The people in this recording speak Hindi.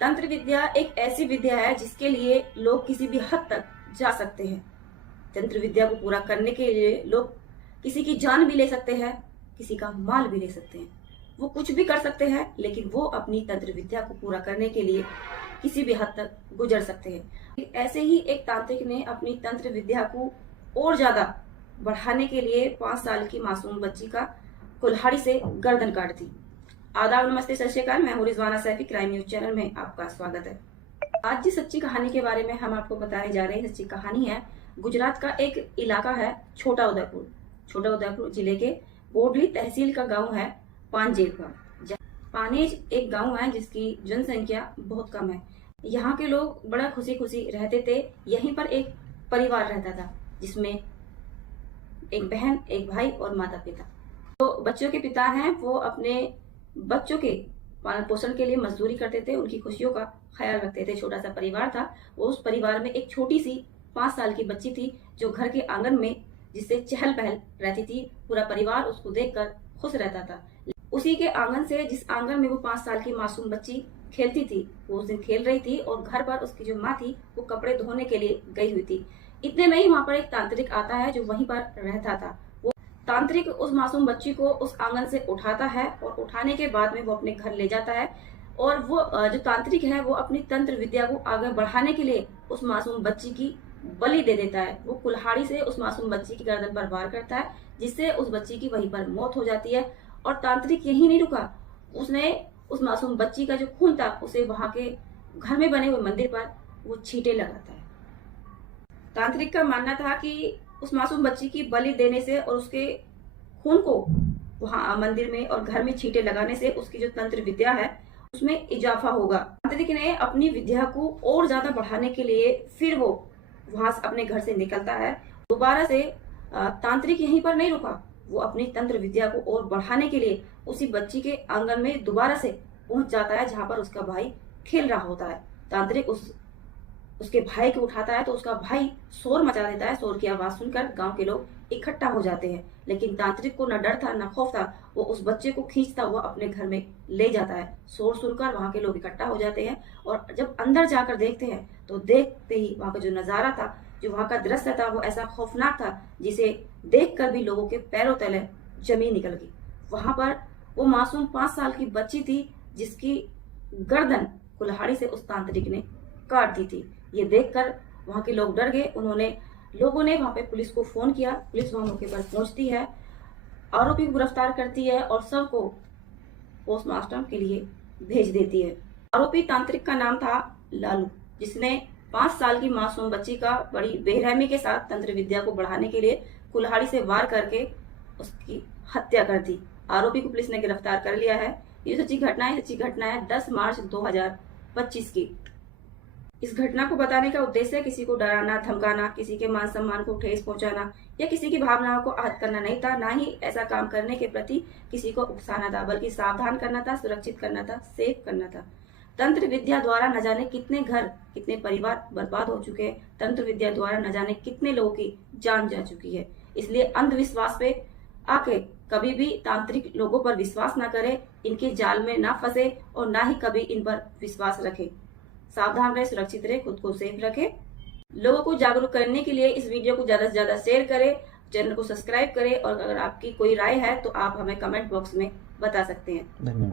तंत्र विद्या एक ऐसी विद्या है जिसके लिए लोग किसी भी हद तक जा सकते हैं। तंत्र विद्या को पूरा करने के लिए लोग किसी की जान भी ले सकते हैं, किसी का माल भी ले सकते हैं। वो कुछ भी कर सकते हैं, लेकिन वो अपनी तंत्र विद्या को पूरा करने के लिए किसी भी हद तक गुजर सकते हैं। ऐसे ही एक तांत्रिक ने अपनी तंत्र विद्या को और ज्यादा बढ़ाने के लिए 5 साल की मासूम बच्ची का कुल्हाड़ी से गर्दन काट दी। आदाब, नमस्ते, सत श्री अकाल। मैं हूं Rizwana Saifi. Crime news channel में आपका स्वागत है। आज जिस सच्ची कहानी के बारे में हम आपको बताने जा रहे हैं, सच्ची कहानी है गुजरात का एक इलाका है छोटा उदयपुर। छोटा उदयपुर जिले के बोडली तहसील का गांव है पांजेर गांव। पानेज एक गांव है जिसकी जनसंख्या बहुत कम है। यहाँ के लोग बड़ा खुशी खुशी रहते थे। यहीं पर एक परिवार रहता था जिसमें एक बहन, एक भाई और माता पिता। तो बच्चों के पिता हैं, वो अपने बच्चों के पालन पोषण के लिए मजदूरी करते थे, उनकी खुशियों का ख्याल रखते थे। छोटा सा परिवार था। वो उस परिवार में एक छोटी सी 5 साल की बच्ची थी जो घर के आंगन में जिससे चहल पहल रहती थी। पूरा परिवार उसको देखकर खुश रहता था। उसी के आंगन से, जिस आंगन में वो 5 साल की मासूम बच्ची खेलती थी, वो उस दिन खेल रही थी और घर पर उसकी जो माँ थी वो कपड़े धोने के लिए गई हुई थी। इतने में ही वहां पर एक तांत्रिक आता है जो वहीं पर रहता था। वो तांत्रिक उस मासूम बच्ची को उस आंगन से उठाता है और उठाने के बाद में वो अपने घर ले जाता है। और वो जो तांत्रिक है वो अपनी तंत्र विद्या को आगे बढ़ाने के लिए उस मासूम बच्ची की बलि दे देता है। वो कुल्हाड़ी से उस मासूम बच्ची की गर्दन पर वार करता है, जिससे उस बच्ची की वहीं पर मौत हो जाती है। और तांत्रिक यही नहीं रुका, उसने उस मासूम बच्ची का जो खून था उसे वहां के घर में बने हुए मंदिर पर वो छींटे लगाता है। तांत्रिक का मानना था कि उस मासूम बच्ची की बलि देने से और उसके खून को वहां मंदिर में और घर में छींटे लगाने से उसकी जो तंत्र विद्या है उसमें इजाफा होगा। तांत्रिक ने अपनी विद्या को और ज्यादा बढ़ाने के लिए फिर वो वहां से अपने घर से निकलता है। दोबारा से तांत्रिक यहीं पर नहीं रुका, वो अपनी तंत्र विद्या को और बढ़ाने के लिए उसी बच्ची के आंगन में दोबारा से पहुंच जाता है जहां पर उसका भाई खेल रहा होता है। तांत्रिक उसके भाई को उठाता है तो उसका भाई शोर मचा देता है। शोर की आवाज सुनकर गांव के लोग इकट्ठा हो जाते हैं, लेकिन तांत्रिक को न डर था न खौफ था। वो उस बच्चे को खींचता हुआ अपने घर में ले जाता है। शोर सुनकर वहां के लोग इकट्ठा हो जाते हैं और जब अंदर जाकर देखते हैं तो देखते ही वहां का जो नजारा था, जो वहां का दृश्य था, वो ऐसा खौफनाक था जिसे देखकर भी लोगों के पैरों तले जमीन निकल गई। वहां पर वो मासूम 5 साल की बच्ची थी जिसकी गर्दन कुल्हाड़ी से उस तांत्रिक ने काट दी थी। ये देखकर वहां के लोग डर गए। लोगों ने वहां पे पुलिस को फोन किया। पुलिस वहां मौके पर पहुंचती है, आरोपी को गिरफ्तार करती है और सबको पोस्टमार्टम के लिए भेज देती है। आरोपी तांत्रिक का नाम था लालू, जिसने 5 साल की मासूम बच्ची का बड़ी बेरहमी के साथ तंत्र विद्या को बढ़ाने के लिए कुल्हाड़ी से वार करके उसकी हत्या कर दी। आरोपी को पुलिस ने गिरफ्तार कर लिया है। ये सच्ची घटना है 10 मार्च 2025 की। इस घटना को बताने का उद्देश्य किसी को डराना, धमकाना, किसी के मान सम्मान को ठेस पहुंचाना या किसी की भावनाओं को आहत करना नहीं था। ना ही ऐसा काम करने के प्रति किसी को उकसाना था, बल्कि सावधान करना था, सुरक्षित करना था, सेफ करना था। तंत्र विद्या द्वारा न जाने कितने घर, कितने परिवार बर्बाद हो चुके हैं। तंत्र विद्या द्वारा न जाने कितने लोगों की जान जा चुकी है। इसलिए अंधविश्वास पे आके कभी भी तांत्रिक लोगों पर विश्वास ना करे, इनके जाल में ना फंसे और ना ही कभी इन पर विश्वास रखे। सावधान रहे, सुरक्षित रहे, खुद को सेफ रखे। लोगों को जागरूक करने के लिए इस वीडियो को ज्यादा से ज्यादा शेयर करें, चैनल को सब्सक्राइब करें और अगर आपकी कोई राय है तो आप हमें कमेंट बॉक्स में बता सकते हैं। धन्यवाद।